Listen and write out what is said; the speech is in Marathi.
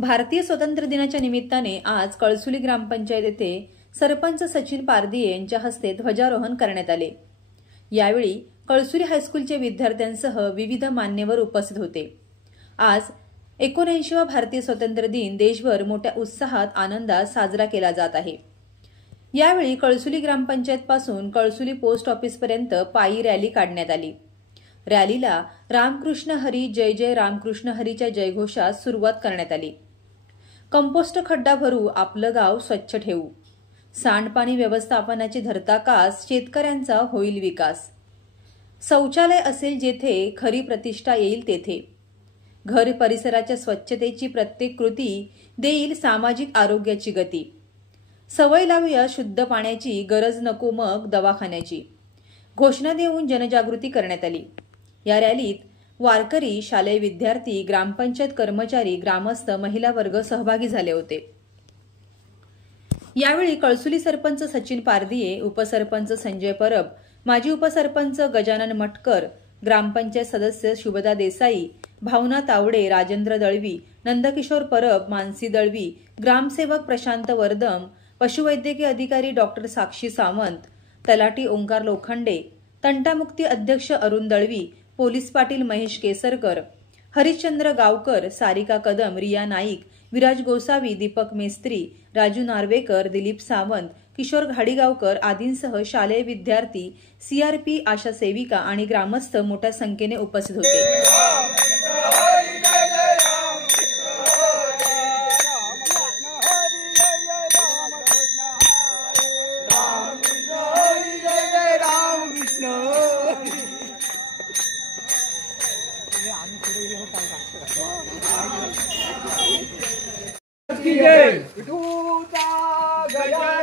भारतीय स्वातंत्र्य दिनाच्या निमित्ताने आज कळसुली ग्रामपंचायत येथे सरपंच सचिन पारदिये यांच्या हस्ते ध्वजारोहण करण्यात आले। यावेळी कळसुली हायस्कूलचे विद्यार्थ्यांसह विविध मान्यवर उपस्थित होते। आज 79वा भारतीय स्वातंत्र्य दिन देशभर मोठ्या उत्साहात आनंदात साजरा केला जात आहे। यावेळी कळसुली ग्रामपंचायत पासून कळसुली पोस्ट ऑफिस पर्यंत पायी रॅली काढण्यात आली। रॅलीला रामकृष्ण हरी जय जय रामकृष्ण हरीच्या जयघोषात सुरुवात करण्यात आली। कंपोस्ट खड्डा भरू आपलं गाव स्वच्छ ठेवू, सांडपाणी व्यवस्थापनाची धरता कास, शेतकऱ्यांचा होईल विकास, शौचालय असेल जेथे खरी प्रतिष्ठा येईल तेथे, घर परिसराच्या स्वच्छतेची प्रत्येक कृती देईल सामाजिक आरोग्याची गती, सवय लावूया शुद्ध पाण्याची, गरज नको मग दवाखान्याची, घोषणा देऊन जनजागृती करण्यात आली। या रॅलीत वारकरी, शालेय विद्यार्थी, ग्रामपंचायत कर्मचारी, ग्रामस्थ, महिला वर्ग सहभागी झाले होते। यावेळी कळसुली सरपंच सचिन पारदिये, उपसरपंच संजय परब, माजी उपसरपंच गजानन मटकर, ग्रामपंचायत सदस्य शुभदा देसाई, भावना तावडे, राजेंद्र दळवी, नंदकिशोर परब, मानसी दळवी, ग्रामसेवक प्रशांत वर्दम, पशुवैद्यकीय अधिकारी डॉक्टर साक्षी सावंत, तलाठी ओंकार लोखंडे, तंटामुक्ती अध्यक्ष अरुण दळवी, पोलीस पाटील महेश केसरकर, हरिश्चंद्र गावकर, सारिका कदम, रिया नाईक, विराज गोसावी, दीपक मेस्त्री, राजू नार्वेकर, दिलीप सावंत, किशोर घाडीगावकर आदींसह शालेय विद्यार्थी, सीआरपी, आशा सेविका आणि ग्रामस्थ मोठ्या संख्येने उपस्थित होते। गजा